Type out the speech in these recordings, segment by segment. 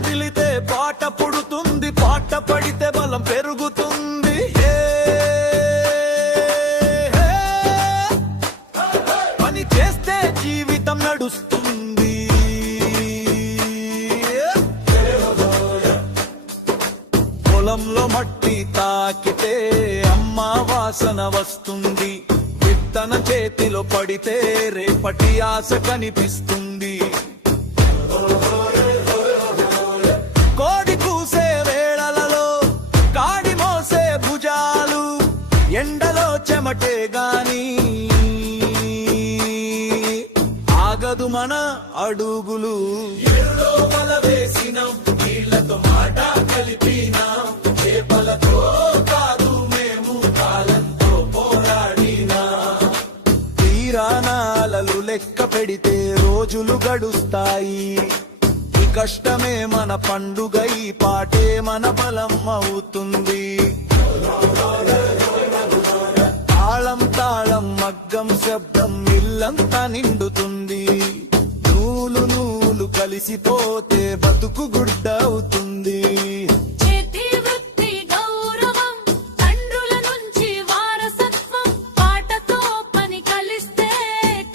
కదిలితే పాట పుడుతుంది, పాట పడితే బలం పెరుగుతుంది. పని చేస్తే జీవితం నడుస్తుంది. పొలంలో మట్టి తాకితే అమ్మ వాసన వస్తుంది. విత్తన చేతిలో పడితే రేపటి ఆశ కనిపిస్తుంది. కోడి కూసే వేళలలో కాడి మోసే భుజాలు, ఎండలో చెమటే గాని ఆగదు మన అడుగులు. ఎరులో వల వేసినాం, నీళ్లతో మాట కలిపినాం, చేపలతో కాదు మేము కాలంతో పోరాడినా. తీరానాలలు లెక్క పెడితే రోజులు గడుస్తాయి. ఈ కష్టమే మన పండుగ, ఈ పాటే మన బలం అవుతుంది. తాళం తాళం మగ్గం శబ్దం ఇల్లంతా నిండుతుంది. నూలు నూలు కలిసిపోతే బతుకు గుడ్డ అవుతుంది. చేతి వృత్తి గౌరవం, తండ్రుల నుంచి వారసత్వం, పాటతో పని కలిస్తే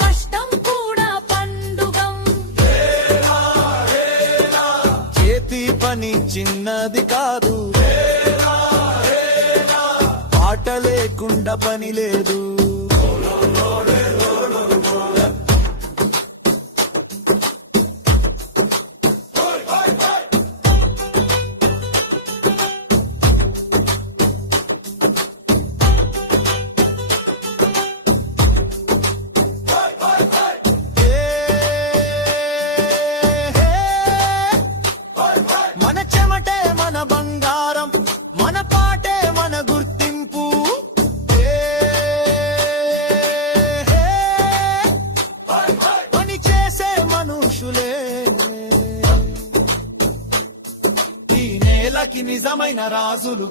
కష్టం కూడా పండుగం. చేతి పని చిన్నది కాదు, పాట లేకుండా పని లేదు. మన చెమటే మన బంగారం, మన పాటే మన గుర్తింపు. పని చేసే మనుషులే ఈ నేలకి నిజమైన రాజులు.